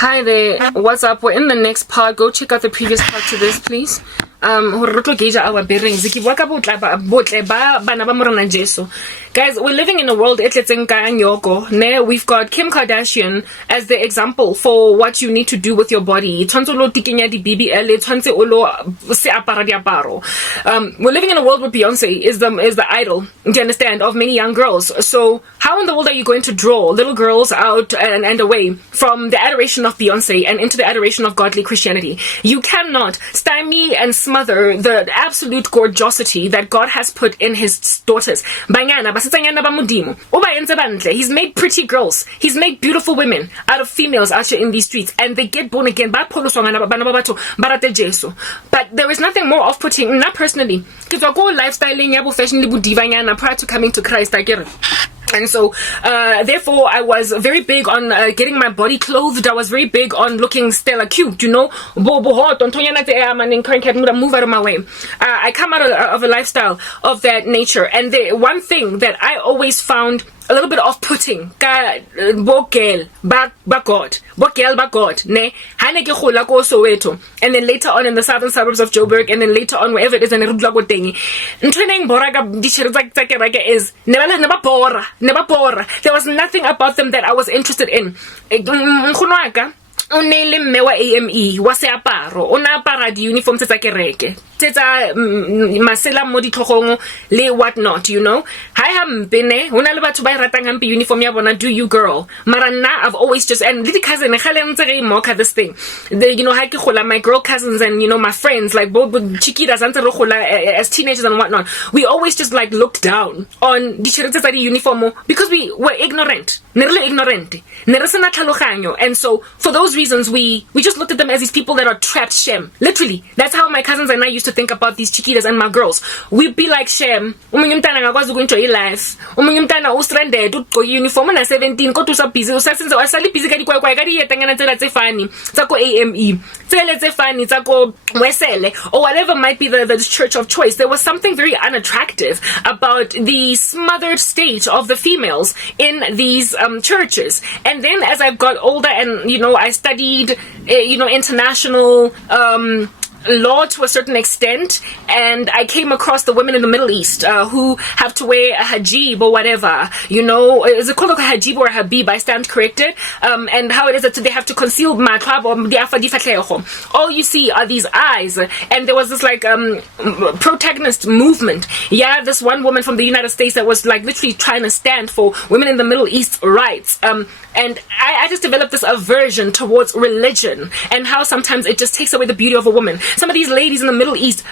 Hi there, what's up? We're in the next part. Go check out the previous part to this, please. Our bearings. Guys, we're living in a world we've got Kim Kardashian as the example for what you need to do with your body. We're living in a world where Beyonce is the idol, do you understand, of many young girls. So how in the world are you going to draw little girls out and away from the adoration of Beyonce and into the adoration of godly Christianity? You cannot stymie and smother the absolute gorgeosity that God has put in his daughters. He's made pretty girls, he's made beautiful women out of females out here in these streets, and they get born again. But there is nothing more off-putting, not personally, because I go lifestyling prior to coming to Christ. And so, therefore, I was very big on getting my body clothed. I was very big on looking stellar cute, you know. Move out of my way. I come out of a lifestyle of that nature. And the one thing that I always found a little bit off-putting, God, ne, and then later on in the southern suburbs of Joburg, and then later on wherever it is in Rudlagotengi, is never bora. There was nothing about them that I was interested in. O ne le mme wa AME wa seaparo o na apara di uniform tsa kereke tsa masela mo ditlhogong le what not, you know. Hi hampene hona le batho ba ratang hampe uniform ya bona. Do you, girl? Mara nna I've always just, and little cousin mock this thing, you know, my girl cousins and, you know, my friends, like both chiquitas as teenagers and whatnot, we always just like looked down on di tsa uniform because we were ignorant. And so for those reasons we just looked at them as these people that are trapped. Shem, literally, that's how my cousins and I used to think about these chiquitas and my girls. We'd be like, Shem, going to life, uniform na 17 go to so busy busy ka AME or whatever might be the church of choice. There was something very unattractive about the smothered state of the females in these churches. And then as I got older and, you know, I studied, you know, international law to a certain extent, and I came across the women in the Middle East who have to wear a hijab or whatever, you know. Is it called a hijab or a habib? I stand corrected. And how it is that they have to conceal matlab or diafa. All you see are these eyes, and there was this like protagonist movement. Yeah, this one woman from the United States that was like literally trying to stand for women in the Middle East rights. And I just developed this aversion towards religion and how sometimes it just takes away the beauty of a woman. Some of these ladies in the Middle East,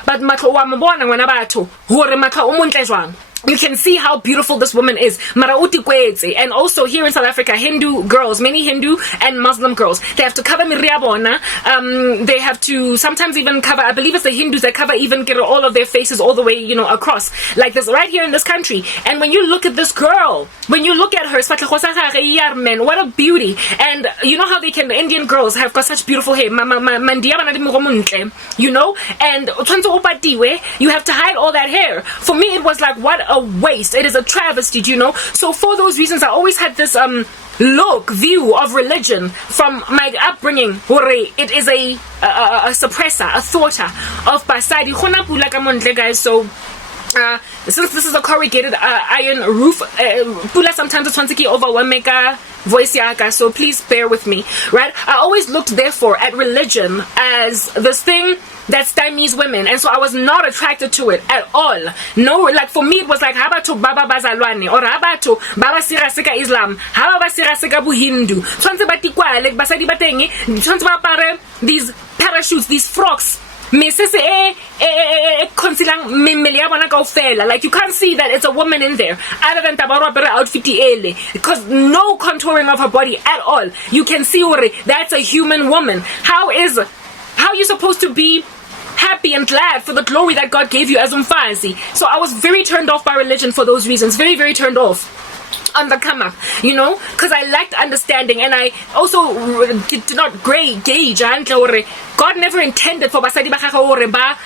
you can see how beautiful this woman is. And also here in South Africa, Hindu girls, many Hindu and Muslim girls, they have to cover miriabona. They have to sometimes even cover, I believe it's the Hindus that cover even get all of their faces all the way, you know, across. Like this right here in this country. And when you look at this girl, when you look at her, what a beauty. And you know how the Indian girls have got such beautiful hair. You know? And you have to hide all that hair. For me, it was like, what a waste. It is a travesty, you know. So for those reasons, I always had this view of religion from my upbringing. It is a suppressor, a thwarter of basadi. Guys, so since this is a corrugated iron roof, pula sometimes it's one overwhelming voice yaka, so please bear with me, right? I always looked therefore at religion as this thing that stymies women, and so I was not attracted to it at all. No, like for me it was like haba to baba bazalwane or haba to baba siraseka Islam, haba basiraseka bu Hindu. Tshwantse ba tikwale basadi ba teng, tshwantse ba apare these parachutes, these frocks. Like you can't see that it's a woman in there other than tabarwa outfit because no contouring of her body at all. You can see that's a human woman. How are you supposed to be happy and glad for the glory that God gave you as umfazi? So I was very turned off by religion for those reasons. Very, very turned off. on the come up, because I lacked understanding, and I also did not gauge God never intended for basadi ba gagwe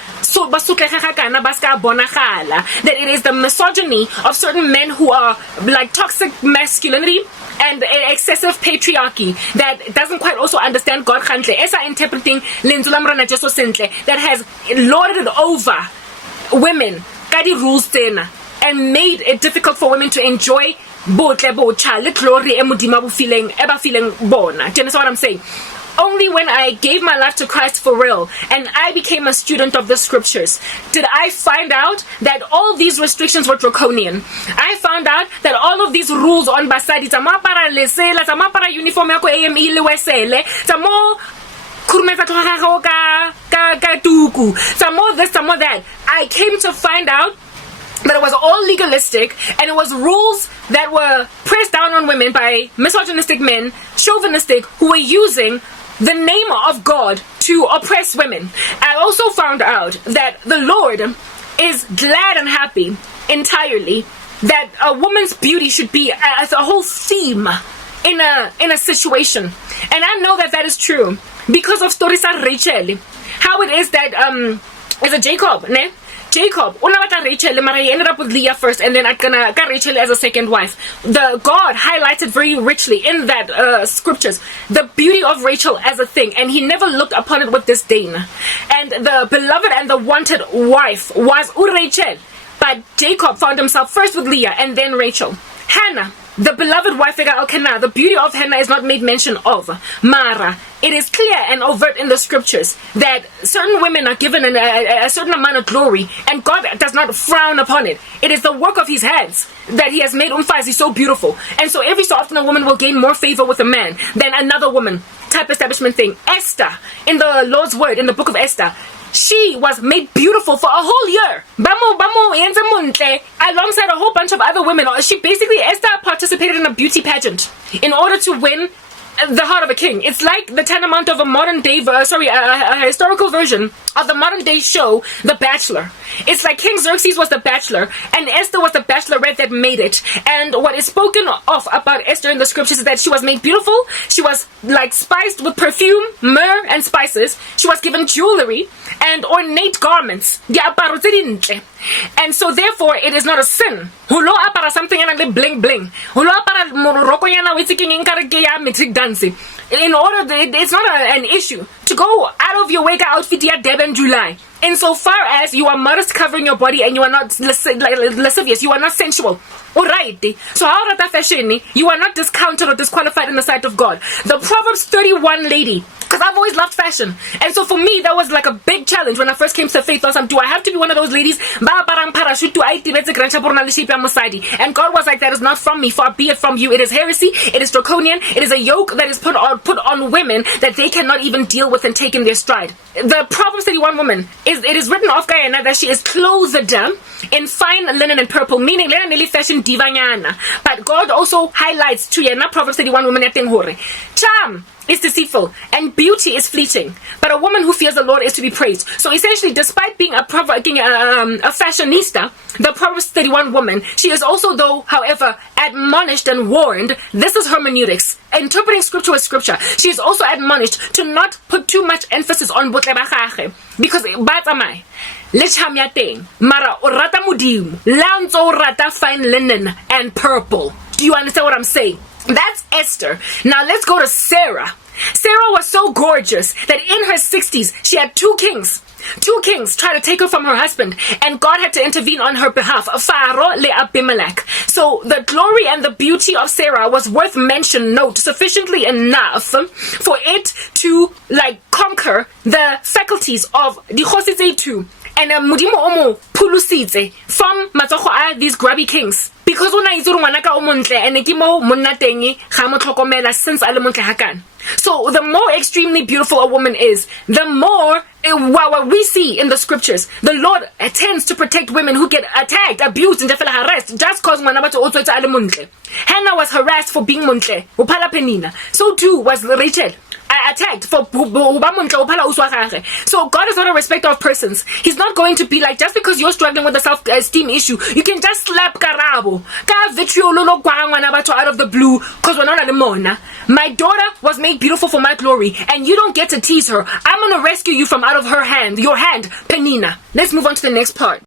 that it is the misogyny of certain men who are like toxic masculinity and excessive patriarchy that doesn't quite also understand God esa interpreting that has lorded it over women rules and made it difficult for women to enjoy Botle le glory feeling bona. Do you understand what I'm saying? Only when I gave my life to Christ for real and I became a student of the scriptures did I find out that all these restrictions were draconian. I found out that all of these rules on basadi tama para lesela, tama para uniform yako AME le wesele, tamo kurumeza ka tuku, tamo this, tamo that. I came to find out that it was all legalistic, and it was rules that were pressed down on women by misogynistic men, chauvinistic, who were using the name of God to oppress women. I also found out that the Lord is glad and happy entirely that a woman's beauty should be as a whole theme in a situation. And I know that is true because of Storisa Rachel. How it is that is a Jacob, ne? Jacob, Rachel, he ended up with Leah first, and then got Rachel as a second wife. The God highlighted very richly in that scriptures the beauty of Rachel as a thing, and he never looked upon it with disdain. And the beloved and the wanted wife was Rachel, but Jacob found himself first with Leah and then Rachel. Hannah, the beloved wife of Elkanah, the beauty of Hannah is not made mention of. Mara, it is clear and overt in the scriptures that certain women are given a certain amount of glory, and God does not frown upon it. It is the work of his hands that he has made Umfazi so beautiful. And so every so often a woman will gain more favor with a man than another woman. Type establishment thing. Esther, in the Lord's word, in the book of Esther, she was made beautiful for a whole year. Alongside a whole bunch of other women. Esther participated in a beauty pageant in order to win the heart of a king. It's like the tantamount of a modern day, a historical version of the modern day show, The Bachelor. It's like King Xerxes was the bachelor, and Esther was the bachelorette that made it. And what is spoken of about Esther in the scriptures is that she was made beautiful. She was like spiced with perfume, myrrh, and spices. She was given jewelry and ornate garments. And so therefore it is not a sin. Hulo apara something and bling bling. Hulo apara moroko yana witiking inkargeya mitik dancing. In order that it's not an issue to go out of your way outfit ya Deb and July. Insofar as you are modest covering your body and you are not lascivious, you are not sensual. Alright. So how about that fashion? You are not discounted or disqualified in the sight of God. The Proverbs 31 lady, because I've always loved fashion. And so for me, that was like a big challenge when I first came to faith. Do I have to be one of those ladies? And God was like, that is not from me, far be it from you. It is heresy, it is draconian, it is a yoke that is put on women that they cannot even deal with and take in their stride. The Proverbs 31 woman, it is written of Guyana that she is clothed in fine linen and purple, meaning linen fashion divanyana. But God also highlights to Yana Proverbs 31 woman yating hore. Charm is deceitful and beauty is fleeting, but a woman who fears the Lord is to be praised. So essentially, despite being a fashionista, the Proverbs 31 woman, she is also, though, however, admonished and warned. This is hermeneutics, interpreting scripture with scripture. She is also admonished to not put too much emphasis on botle ba gagwe, because batamai le cham ya teng mara o rata modimo la ntse o rata fine linen and purple. Do you understand what I'm saying? That's Esther. Now let's go to Sarah. Sarah was so gorgeous that in her 60s she had two kings. Two kings tried to take her from her husband, and God had to intervene on her behalf. Pharaoh le Abimelech. So the glory and the beauty of Sarah was worth mention, note, sufficiently enough for it to conquer the faculties of the Hositze too. And Mudimo Omo Pulusitze from Matsoho these grubby kings. Because una izuru manaka omontle and ekimo monatengi gamo tlhokomela since ale montle hakan. So the more extremely beautiful a woman is, the more what we see in the scriptures, the Lord tends to protect women who get attacked, abused, and harassed just cause manabato also it's ale montle. Hannah was harassed for being montle. Upala penina. So too was Rachel. attacked for so God is not a respecter of persons. He's not going to be like, just because you're struggling with a self-esteem issue, you can just slap karabo out of the blue because we're not at Mona. My daughter was made beautiful for my glory, and you don't get to tease her. I'm gonna rescue you from out of her hand, your hand, Penina. Let's move on to the next part.